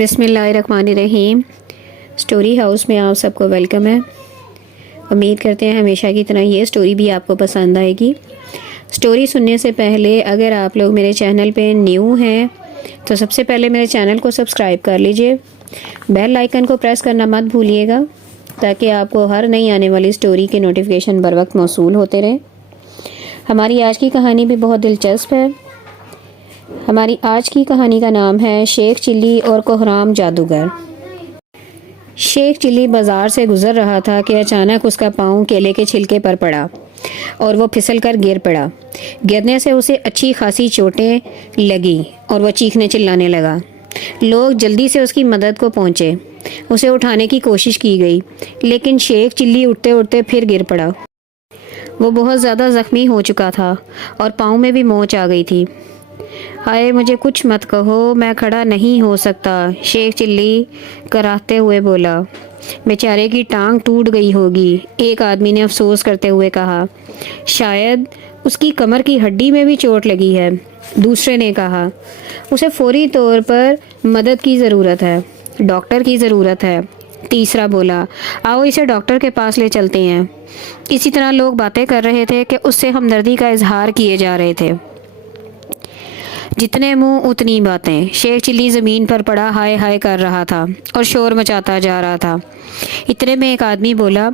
بسم اللہ الرحمن الرحیم۔ سٹوری ہاؤس میں آپ سب کو ویلکم ہے۔ امید کرتے ہیں ہمیشہ کی طرح یہ سٹوری بھی آپ کو پسند آئے گی۔ سٹوری سننے سے پہلے اگر آپ لوگ میرے چینل پہ نیو ہیں تو سب سے پہلے میرے چینل کو سبسکرائب کر لیجئے، بیل آئیکن کو پریس کرنا مت بھولیے گا تاکہ آپ کو ہر نئی آنے والی سٹوری کے نوٹیفیکیشن بر وقت موصول ہوتے رہیں۔ ہماری آج کی کہانی بھی بہت دلچسپ ہے۔ ہماری آج کی کہانی کا نام ہے شیخ چلی اور کوہرام جادوگر۔ شیخ چلی بازار سے گزر رہا تھا کہ اچانک اس کا پاؤں کیلے کے چھلکے پر پڑا اور وہ پھسل کر گر پڑا۔ گرنے سے اسے اچھی خاصی چوٹیں لگی اور وہ چیخنے چلانے لگا۔ لوگ جلدی سے اس کی مدد کو پہنچے۔ اسے اٹھانے کی کوشش کی گئی لیکن شیخ چلی اٹھتے اٹھتے پھر گر پڑا۔ وہ بہت زیادہ زخمی ہو چکا تھا اور پاؤں میں بھی موچ آ گئی تھی۔ ہائے مجھے کچھ مت کہو، میں کھڑا نہیں ہو سکتا، شیخ چلی کراہتے ہوئے بولا۔ بیچارے کی ٹانگ ٹوٹ گئی ہوگی، ایک آدمی نے افسوس کرتے ہوئے کہا۔ شاید اس کی کمر کی ہڈی میں بھی چوٹ لگی ہے، دوسرے نے کہا۔ اسے فوری طور پر مدد کی ضرورت ہے، ڈاکٹر کی ضرورت ہے، تیسرا بولا۔ آؤ اسے ڈاکٹر کے پاس لے چلتے ہیں۔ اسی طرح لوگ باتیں کر رہے تھے کہ اس سے ہمدردی کا اظہار کیے جا رہے تھے۔ جتنے منہ اتنی باتیں۔ شیخ چلی زمین پر پڑا ہائے ہائے کر رہا تھا اور شور مچاتا جا رہا تھا۔ اتنے میں ایک آدمی بولا،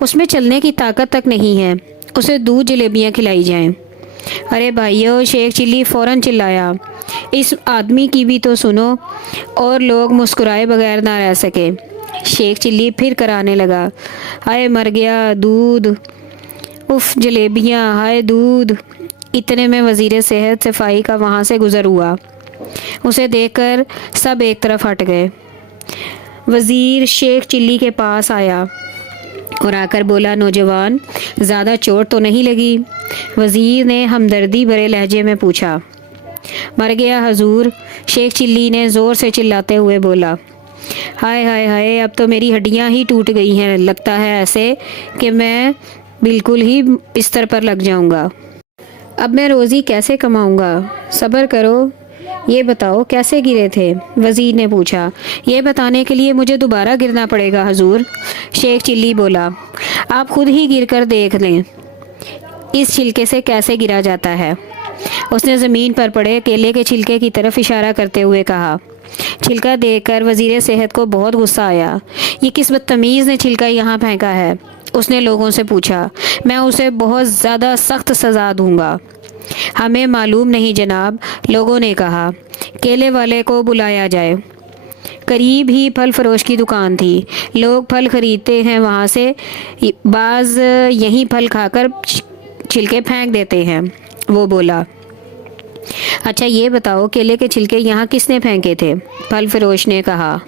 اس میں چلنے کی طاقت تک نہیں ہے، اسے دودھ جلیبیاں کھلائی جائیں۔ ارے بھائیو، شیخ چلی فوراً چلایا، اس آدمی کی بھی تو سنو، اور لوگ مسکرائے بغیر نہ رہ سکے۔ شیخ چلی پھر کرانے لگا، ہائے مر گیا، دودھ، اف جلیبیاں، ہائے دودھ۔ اتنے میں وزیر صحت صفائی کا وہاں سے گزر ہوا۔ اسے دیکھ کر سب ایک طرف ہٹ گئے۔ وزیر شیخ چلی کے پاس آیا اور آ کر بولا، نوجوان، زیادہ چوٹ تو نہیں لگی؟ وزیر نے ہمدردی بھرے لہجے میں پوچھا۔ مر گیا حضور، شیخ چلی نے زور سے چلاتے ہوئے بولا۔ ہائے ہائے ہائے، اب تو میری ہڈیاں ہی ٹوٹ گئی ہیں، لگتا ہے ایسے کہ میں بالکل ہی بستر پر لگ جاؤں گا۔ اب میں روزی کیسے کماؤں گا؟ صبر کرو، یہ بتاؤ کیسے گرے تھے؟ وزیر نے پوچھا۔ یہ بتانے کے لیے مجھے دوبارہ گرنا پڑے گا حضور، شیخ چلی بولا۔ آپ خود ہی گر کر دیکھ لیں اس چھلکے سے کیسے گرا جاتا ہے۔ اس نے زمین پر پڑے کیلے کے چھلکے کی طرف اشارہ کرتے ہوئے کہا۔ چھلکا دیکھ کر وزیر صحت کو بہت غصہ آیا۔ یہ کس بدتمیز نے چھلکا یہاں پھینکا ہے؟ اس نے لوگوں سے پوچھا۔ میں اسے بہت زیادہ سخت سزا دوں گا۔ ہمیں معلوم نہیں جناب، لوگوں نے کہا۔ کیلے والے کو بلایا جائے۔ قریب ہی پھل فروش کی دکان تھی، لوگ پھل خریدتے ہیں وہاں سے، بعض یہیں پھل کھا کر چھلکے پھینک دیتے ہیں، وہ بولا۔ اچھا یہ بتاؤ کیلے کے چھلکے یہاں کس نے پھینکے تھے؟ پھل فروش نے کہا۔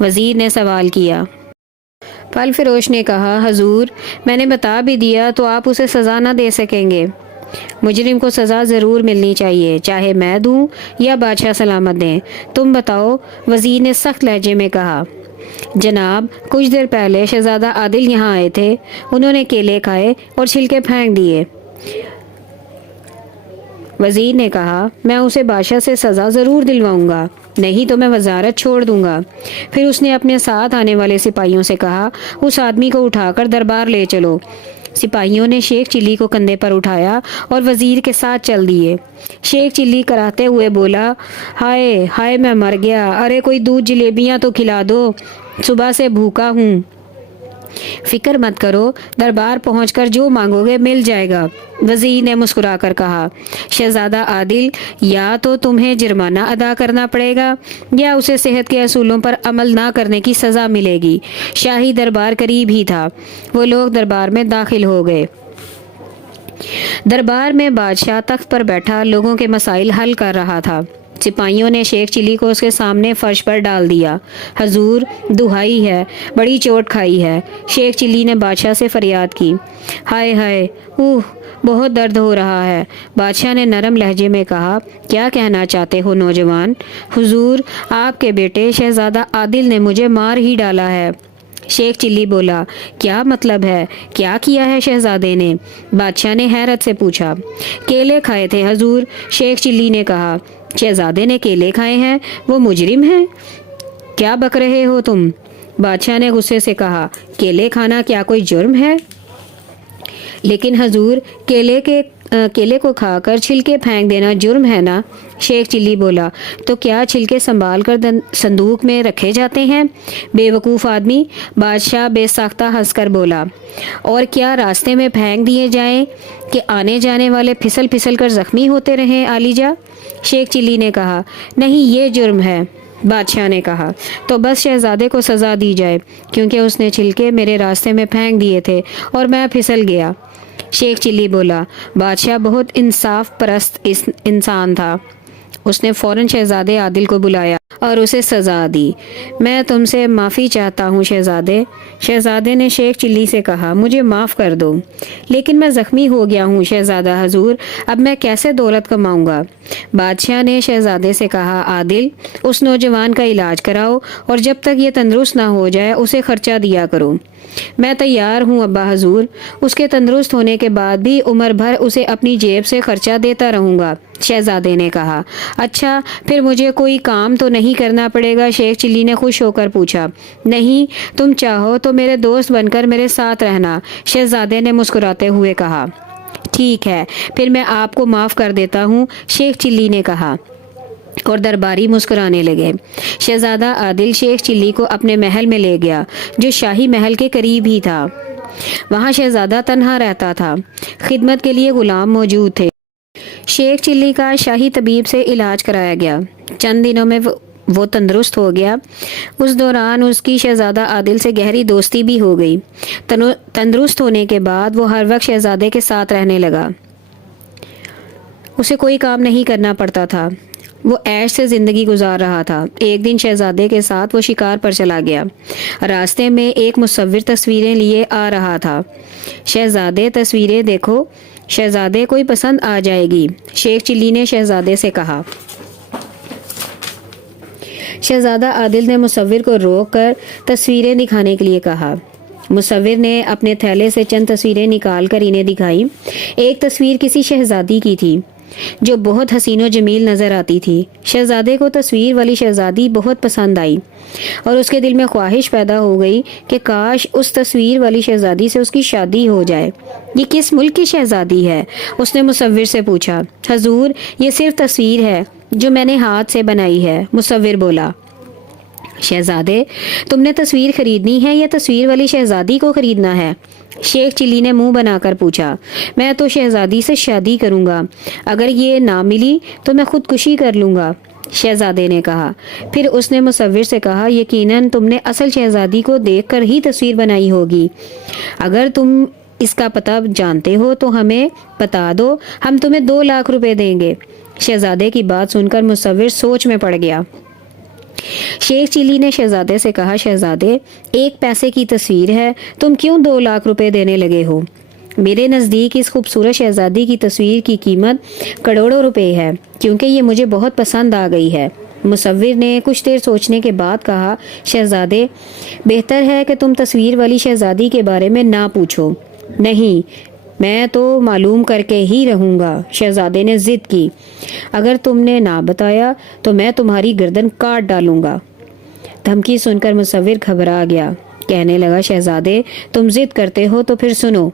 وزیر نے سوال کیا۔ پھل فروش نے کہا، حضور میں نے بتا بھی دیا تو آپ اسے سزا نہ دے سکیں گے۔ مجرم کو سزا ضرور ملنی چاہیے، چاہے میں دوں یا بادشاہ سلامت دیں۔ تم بتاؤ، وزیر نے سخت لہجے میں کہا۔ جناب کچھ دیر پہلے شہزادہ عادل یہاں آئے تھے، انہوں نے کیلے کھائے اور چھلکے پھینک دیے۔ وزیر نے کہا، میں اسے بادشاہ سے سزا ضرور دلواؤں گا، نہیں تو میں وزارت چھوڑ دوں گا۔ پھر اس نے اپنے ساتھ آنے والے سپاہیوں سے کہا، اس آدمی کو اٹھا کر دربار لے چلو۔ سپاہیوں نے شیخ چلی کو کندھے پر اٹھایا اور وزیر کے ساتھ چل دیے۔ شیخ چلی کراہتے ہوئے بولا، ہائے ہائے میں مر گیا، ارے کوئی دودھ جلیبیاں تو کھلا دو، صبح سے بھوکا ہوں۔ فکر مت کرو، دربار پہنچ کر جو مانگو گے مل جائے گا، وزیر نے مسکرا کر کہا۔ شہزادہ عادل، یا تو تمہیں جرمانہ ادا کرنا پڑے گا یا اسے صحت کے اصولوں پر عمل نہ کرنے کی سزا ملے گی۔ شاہی دربار قریب ہی تھا، وہ لوگ دربار میں داخل ہو گئے۔ دربار میں بادشاہ تخت پر بیٹھا لوگوں کے مسائل حل کر رہا تھا۔ سپاہیوں نے شیخ چلی کو اس کے سامنے فرش پر ڈال دیا۔ حضور دہائی ہے، بڑی چوٹ کھائی ہے، شیخ چلی نے بادشاہ سے فریاد کی۔ ہائے ہائے، بہت درد ہو رہا ہے، بادشاہ نے نرم لہجے میں کہا۔ کیا کہنا چاہتے ہو نوجوان؟ حضور آپ کے بیٹے شہزادہ عادل نے مجھے مار ہی ڈالا ہے، شیخ چلی بولا۔ کیا مطلب ہے؟ کیا کیا ہے شہزادے نے؟ بادشاہ نے حیرت سے پوچھا۔ کیلے کھائے تھے حضور، شیخ چلی نے کہا۔ شہزادے نے کیلے کھائے ہیں؟ وہ مجرم ہیں؟ کیا بک رہے ہو تم؟ بادشاہ نے غصے سے کہا، کیلے کھانا کیا کوئی جرم ہے؟ لیکن حضور، کیلے کو کھا کر چھلکے پھینک دینا جرم ہے نا؟ شیخ چلی بولا۔ تو کیا چھلکے سنبھال کر صندوق میں رکھے جاتے ہیں؟ بے وقوف آدمی، بادشاہ بے ساختہ ہنس کر بولا۔ اور کیا راستے میں پھینک دیے جائیں کہ آنے جانے والے پھسل پھسل کر زخمی ہوتے رہیں عالیجا؟ شیخ چلی نے کہا، نہیں یہ جرم ہے۔ بادشاہ نے کہا، تو بس شہزادے کو سزا دی جائے، کیونکہ اس نے چھلکے میرے راستے میں پھینک دیے تھے اور میں پھسل گیا۔ شیخ چلی بولا۔ بادشاہ بہت انصاف پرست انسان تھا۔ اس نے فوراً شہزادے عادل کو بلایا اور اسے سزا دی۔ میں تم سے معافی چاہتا ہوں شہزادے۔ شہزادے نے شیخ چلی سے کہا، مجھے معاف کر دو، لیکن میں زخمی ہو گیا ہوں شہزادہ حضور، اب میں کیسے دولت کماؤں گا؟ بادشاہ نے شہزادے سے کہا، عادل، اس نوجوان کا علاج کراؤ اور جب تک یہ تندرست نہ ہو جائے اسے خرچہ دیا کرو۔ میں تیار ہوں ابا حضور، اس کے تندرست ہونے کے بعد بھی عمر بھر اسے اپنی جیب سے خرچہ دیتا رہوں گا۔ شہزادے نے کہا، اچھا پھر مجھے کوئی کام تو نہیں کرنا پڑے گا؟ شیخ چلی نے خوش ہو کر پوچھا۔ نہیں، تم چاہو تو میرے دوست بن کر میرے ساتھ رہنا، شہزادے نے مسکراتے ہوئے کہا۔ ٹھیک ہے، پھر میں آپ کو معاف کر دیتا ہوں، شیخ چلی نے کہا، اور درباری مسکرانے لگے۔ شہزادہ عادل شیخ چلی کو اپنے محل میں لے گیا، جو شاہی محل کے قریب ہی تھا۔ وہاں شہزادہ تنہا رہتا تھا، خدمت کے لیے غلام موجود تھے۔ شیخ چلی کا شاہی طبیب سے علاج کرایا گیا، چند دنوں میں وہ تندرست ہو گیا۔ اس دوران اس کی شہزادہ عادل سے گہری دوستی بھی ہو گئی۔ تندرست ہونے کے بعد وہ ہر وقت شہزادے کے ساتھ رہنے لگا۔ اسے کوئی کام نہیں کرنا پڑتا تھا، وہ عیش سے زندگی گزار رہا تھا۔ ایک دن شہزادے کے ساتھ وہ شکار پر چلا گیا۔ راستے میں ایک مصور تصویریں لیے آ رہا تھا۔ شہزادے تصویریں دیکھو، شہزادے کوئی پسند آ جائے گی، شیخ چلی نے شہزادے سے کہا۔ شہزادہ عادل نے مصور کو روک کر تصویریں دکھانے کے لیے کہا۔ مصور نے اپنے تھیلے سے چند تصویریں نکال کر انہیں دکھائی۔ ایک تصویر کسی شہزادی کی تھی جو بہت حسین و جمیل نظر آتی تھی۔ شہزادے کو تصویر والی شہزادی بہت پسند آئی اور اس کے دل میں خواہش پیدا ہو گئی کہ کاش اس تصویر والی شہزادی سے اس کی شادی ہو جائے۔ یہ کس ملک کی شہزادی ہے؟ اس نے مصور سے پوچھا۔ حضور، یہ صرف تصویر ہے جو میں نے ہاتھ سے بنائی ہے، مصور بولا۔ شہزادے، تم نے تصویر خریدنی ہے یا تصویر والی شہزادی کو خریدنا ہے؟ شیخ چلی نے منہ بنا کر پوچھا۔ میں تو شہزادی سے شادی کروں گا، اگر یہ نہ ملی تو میں خودکشی کر لوں گا، شہزادے نے کہا۔ پھر اس نے مصور سے کہا، یقیناً تم نے اصل شہزادی کو دیکھ کر ہی تصویر بنائی ہوگی۔ اگر تم اس کا پتہ جانتے ہو تو ہمیں بتا دو، ہم تمہیں 2 لاکھ روپے دیں گے۔ شہزادے کی بات سن کر مصور سوچ میں پڑ گیا۔ شیخ چلی نے شہزادے سے کہا، شہزادے، 1 پیسے کی تصویر ہے، تم کیوں 2 لاکھ روپے دینے لگے ہو؟ میرے نزدیک اس خوبصورت شہزادی کی تصویر کی قیمت کروڑوں روپے ہے، کیونکہ یہ مجھے بہت پسند آ گئی ہے۔ مصور نے کچھ دیر سوچنے کے بعد کہا، شہزادے، بہتر ہے کہ تم تصویر والی شہزادی کے بارے میں نہ پوچھو۔ نہیں، میں تو معلوم کر کے ہی رہوں گا، شہزادے نے ضد کی۔ اگر تم نے نہ بتایا تو میں تمہاری گردن کاٹ ڈالوں گا۔ دھمکی سن کر مصور گھبرا گیا، کہنے لگا، شہزادے، تم ضد کرتے ہو تو پھر سنو۔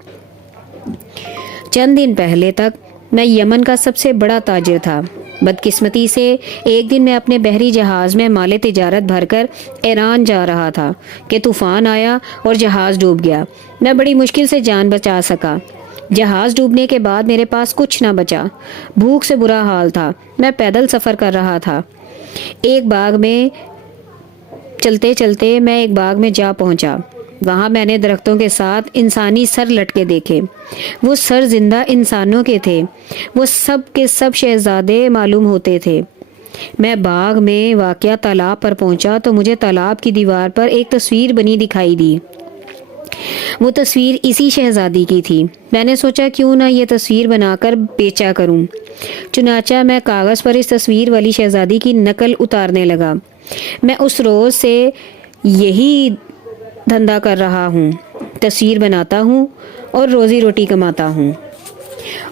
چند دن پہلے تک میں یمن کا سب سے بڑا تاجر تھا۔ بدقسمتی سے ایک دن میں اپنے بحری جہاز میں مال تجارت بھر کر ایران جا رہا تھا کہ طوفان آیا اور جہاز ڈوب گیا۔ میں بڑی مشکل سے جان بچا سکا۔ جہاز ڈوبنے کے بعد میرے پاس کچھ نہ بچا، بھوک سے برا حال تھا۔ میں پیدل سفر کر رہا تھا۔ چلتے چلتے میں ایک باغ میں جا پہنچا۔ وہاں میں نے درختوں کے ساتھ انسانی سر لٹکے دیکھے۔ وہ سر زندہ انسانوں کے تھے۔ وہ سب کے سب شہزادے معلوم ہوتے تھے۔ میں باغ میں واقع تالاب پر پہنچا تو مجھے تالاب کی دیوار پر ایک تصویر بنی دکھائی دی۔ وہ تصویر اسی شہزادی کی تھی۔ میں نے سوچا کیوں نہ یہ تصویر بنا کر بیچا کروں۔ چنانچہ میں کاغذ پر اس تصویر والی شہزادی کی نقل اتارنے لگا۔ میں اس روز سے یہی دھندا کر رہا ہوں، تصویر بناتا ہوں اور روزی روٹی کماتا ہوں۔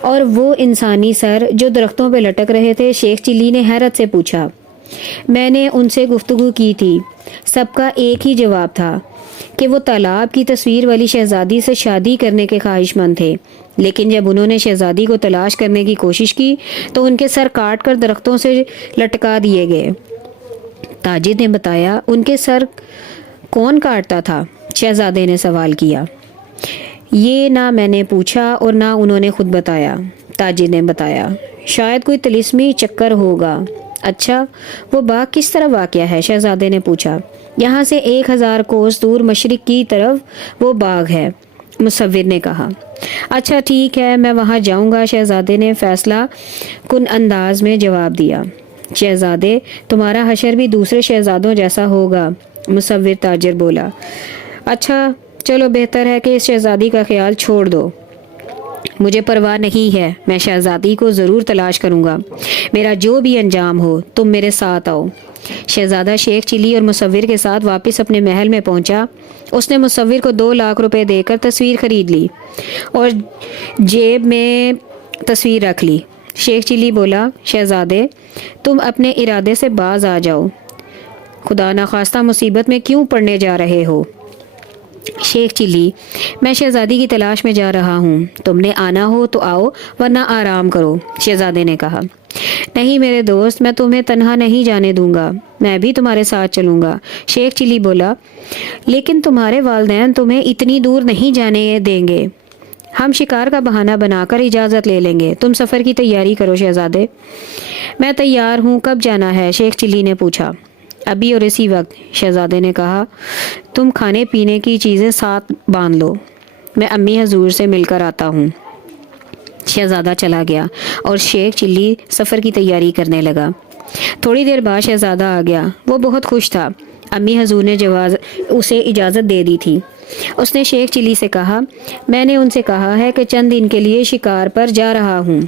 اور وہ انسانی سر جو درختوں پہ لٹک رہے تھے، شیخ چلی نے حیرت سے پوچھا، میں نے ان سے گفتگو کی تھی، سب کا ایک ہی جواب تھا کہ وہ تالاب کی تصویر والی شہزادی سے شادی کرنے کے خواہش مند تھے، لیکن جب انہوں نے شہزادی کو تلاش کرنے کی کوشش کی تو ان کے سر کاٹ کر درختوں سے لٹکا دیے گئے۔ تاجر نے بتایا۔ ان کے سر کون کاٹتا تھا؟ شہزادے نے سوال کیا۔ یہ نہ میں نے پوچھا اور نہ انہوں نے خود بتایا، تاجر نے بتایا۔ شاید کوئی طلسمی چکر ہوگا۔ اچھا، وہ باغ کس طرح واقع ہے؟ شہزادے نے پوچھا۔ یہاں سے 1000 کوس دور مشرق کی طرف وہ باغ ہے، مصور نے کہا۔ اچھا ٹھیک ہے، میں وہاں جاؤں گا، شہزادے نے فیصلہ کن انداز میں جواب دیا۔ شہزادے، تمہارا حشر بھی دوسرے شہزادوں جیسا ہوگا، مصور تاجر بولا۔ اچھا چلو، بہتر ہے کہ اس شہزادی کا خیال چھوڑ دو۔ مجھے پرواہ نہیں ہے، میں شہزادی کو ضرور تلاش کروں گا، میرا جو بھی انجام ہو، تم میرے ساتھ آؤ۔ شہزادہ شیخ چلی اور مصور کے ساتھ واپس اپنے محل میں پہنچا۔ اس نے مصور کو 2 لاکھ روپے دے کر تصویر خرید لی اور جیب میں تصویر رکھ لی۔ شیخ چلی بولا، شہزادے تم اپنے ارادے سے باز آ جاؤ، خدا نخواستہ مصیبت میں کیوں پڑنے جا رہے ہو؟ شیخ چلی، میں شہزادی کی تلاش میں جا رہا ہوں، تم نے آنا ہو تو آؤ ورنہ آرام کرو، شہزادے نے کہا۔ نہیں میرے دوست، میں تمہیں تنہا نہیں جانے دوں گا، میں بھی تمہارے ساتھ چلوں گا، شیخ چلی بولا۔ لیکن تمہارے والدین تمہیں اتنی دور نہیں جانے دیں گے، ہم شکار کا بہانہ بنا کر اجازت لے لیں گے، تم سفر کی تیاری کرو شہزادے۔ میں تیار ہوں، کب جانا ہے؟ شیخ چلی نے پوچھا۔ ابھی اور اسی وقت، شہزادے نے کہا۔ تم کھانے پینے کی چیزیں ساتھ باندھ لو، میں امی حضور سے مل کر آتا ہوں۔ شہزادہ چلا گیا اور شیخ چلی سفر کی تیاری کرنے لگا۔ تھوڑی دیر بعد شہزادہ آ گیا، وہ بہت خوش تھا، امی حضور نے اسے اجازت دے دی تھی۔ اس نے شیخ چلی سے کہا، میں نے ان سے کہا ہے کہ چند دن کے لیے شکار پر جا رہا ہوں،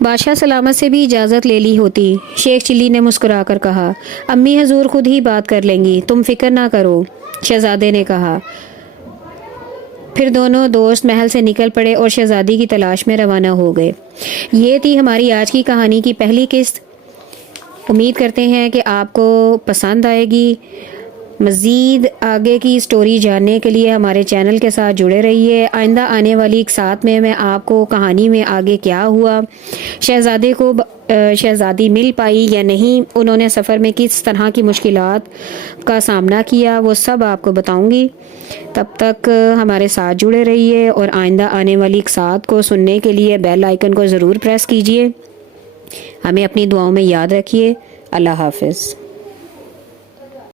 بادشاہ سلامت سے بھی اجازت لے لی ہوتی۔ شیخ چلی نے مسکرا کر کہا، امی حضور خود ہی بات کر لیں گی، تم فکر نہ کرو، شہزادے نے کہا۔ پھر دونوں دوست محل سے نکل پڑے اور شہزادی کی تلاش میں روانہ ہو گئے۔ یہ تھی ہماری آج کی کہانی کی پہلی قسط۔ امید کرتے ہیں کہ آپ کو پسند آئے گی۔ مزید آگے کی سٹوری جاننے کے لیے ہمارے چینل کے ساتھ جڑے رہیے۔ آئندہ آنے والی ایک ساتھ میں آپ کو کہانی میں آگے کیا ہوا، شہزادے کو شہزادی مل پائی یا نہیں، انہوں نے سفر میں کس طرح کی مشکلات کا سامنا کیا، وہ سب آپ کو بتاؤں گی۔ تب تک ہمارے ساتھ جڑے رہیے اور آئندہ آنے والی ایک ساتھ کو سننے کے لیے بیل آئیکن کو ضرور پریس کیجیے۔ ہمیں اپنی دعاؤں میں یاد رکھیے۔ اللہ حافظ۔